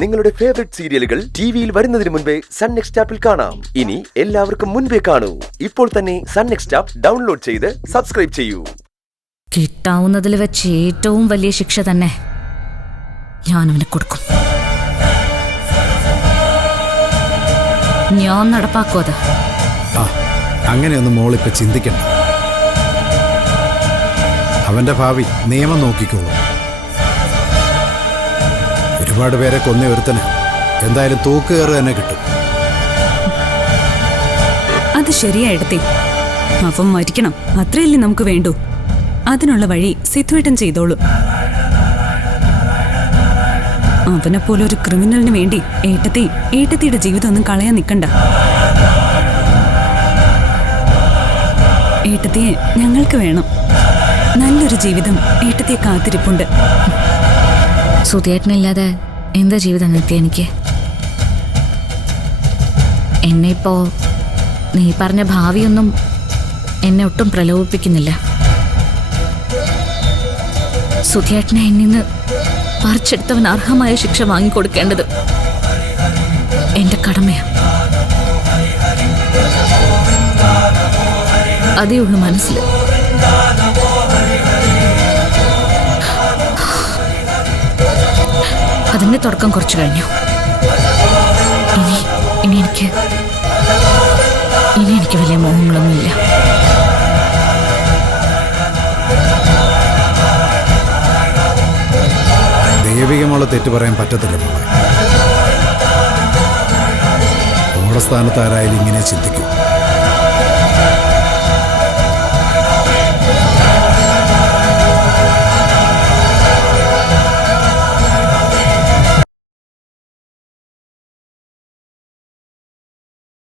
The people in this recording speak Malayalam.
നിങ്ങളുടെ ഫേവറേറ്റ് സീരിയലുകൾ ടിവിയിൽ വരുന്നതിന് മുൻപേ സൺ നെക്സ്റ്റ് ആപ്പിൽ കാണാം. ഇനി എല്ലാവർക്കും മുൻപേ കാണൂ. ഇപ്പോൾ തന്നെ സൺ നെക്സ്റ്റ് ആപ്പ് ഡൗൺലോഡ് ചെയ്ത് സബ്സ്ക്രൈബ് ചെയ്യൂ. കിട്ടാവുന്നതിൽ വെച്ച് ഏറ്റവും വലിയ ശിക്ഷ തന്നെ ഞാൻ അവന് കൊടുക്കും. ഞാൻ നടപ്പാക്കും അത്. അങ്ങനെയൊന്നും മോളിപ്പോ ചിന്തിക്കണ്ട. അവന്റെ ഭാവി നിയമം നോക്കിക്കോളൂ. ഒരുപാട് പേരെ കൊന്ന ഒരുത്തന് എന്തായാലും തൂക്കുകയറ് തന്നെ കിട്ടും. അത് ശരിയായിടത്തേ. അവൻ മരിക്കണം, അത്രയല്ലേ നമുക്ക് വേണ്ടൂ. അതിനുള്ള വഴി സിദ്ധുവേട്ടൻ ചെയ്തോളൂ. അവനെപ്പോലെ ഒരു ക്രിമിനലിന് വേണ്ടി ഏട്ടത്തിയുടെ ജീവിതം ഒന്നും കളയാൻ നിൽക്കണ്ട. ഏട്ടത്തിയെ ഞങ്ങൾക്ക് വേണം. നല്ലൊരു ജീവിതം ഏട്ടത്തിയെ കാത്തിരിപ്പുണ്ട്. സുധിയേട്ടനില്ലാതെ എന്താ ജീവിതം നിർത്തി എനിക്ക്? എന്നെ ഇപ്പോ നീ പറഞ്ഞ ഭാവിയൊന്നും എന്നെ ഒട്ടും പ്രലോഭിപ്പിക്കുന്നില്ല. സുധിയേട്ടനെ എന്നിന്ന് പറിച്ചെടുത്തവൻ അർഹമായ ശിക്ഷ വാങ്ങിക്കൊടുക്കേണ്ടത് എന്റെ കടമയാണ്. അതേ ഉള്ളു മനസ്സിൽ. അതിന്റെ തുടക്കം കുറച്ചു കഴിഞ്ഞു. ഇനി എനിക്ക് വലിയ മോഹങ്ങളൊന്നുമില്ല. ദേവികമുള്ള തെറ്റ് പറയാൻ പറ്റത്തില്ല മോളെ. മോളുടെ സ്ഥാനത്ത് ആരായാലും ഇങ്ങനെ ചിന്തിക്കും.